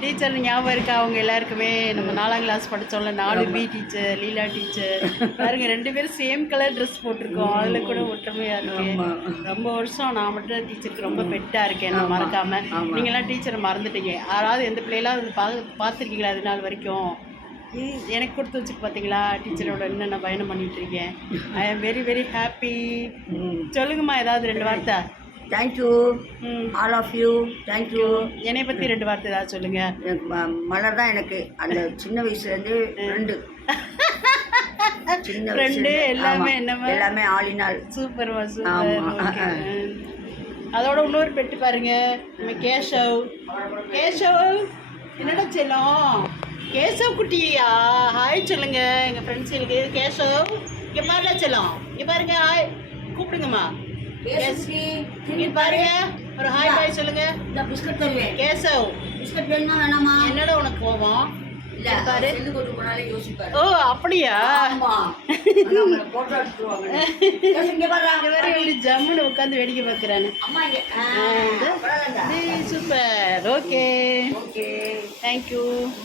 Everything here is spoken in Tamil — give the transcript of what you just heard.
டீச்சர் ஞாபகம் இருக்கா? அவங்க எல்லாருக்குமே நம்ம 4ஆம் கிளாஸ் படித்தோம்ல, 4B டீச்சர், லீலா டீச்சர் பாருங்க 2 பேரும் சேம் கலர் ட்ரெஸ் போட்டிருக்கோம். அதில் கூட ஒற்றுமையாக இருக்கு. ரொம்ப வருஷம் நான் மட்டும் டீச்சருக்கு ரொம்ப பெட்டாக இருக்கேன். நான் மறக்காம. நீங்களாம் டீச்சரை மறந்துட்டீங்க. யாராவது எந்த பிள்ளைலாம் பார்த்துருக்கீங்களா இது நாள் வரைக்கும்? எனக்கு கொடுத்து வச்சுக்கு பார்த்தீங்களா டீச்சரோட என்னென்ன பயணம் பண்ணிட்டு இருக்கேன். ஐ ஆம் வெரி வெரி ஹாப்பி. சொல்லுங்கம்மா ஏதாவது 2 வார்த்தை. Thank you all of you. Thank you. என்னை பற்றி 2 வார்த்தை ஏதாவது சொல்லுங்க. மலர் தான் எனக்கு அந்த சின்ன வயசுலேருந்து ஃப்ரெண்டு எல்லாமே. என்னமா எல்லாமே ஆளினால். சூப்பர்மா சூப்பர். அதோட இன்னொரு பெட்டு பாருங்க, நம்ம கேஷவ். கேஷவ் என்னடா செல்லம்? கேசவ் குட்டியா ஹாய் சொல்லுங்க எங்கள் ஃப்ரெண்ட்ஸுகளுக்கு. கேசவ் இங்கே பாருடா செல்லம், இங்கே பாருங்க ஹாய் கூப்பிடுங்கம்மா. இங்கே பாருங்க ஒரு ஹாய் பாய் சொல்லுங்க. பிஸ்கட் தருவேன். கேசவ் பிஸ்கட் வேணுமா வேணாமா? என்னடா உனக்கு கோவம்? பாரு. ஓ அப்படியா? ஜம்முன்னு உட்காந்து வேடிக்கை பார்க்குறானு. சூப்பர். Okay thank you.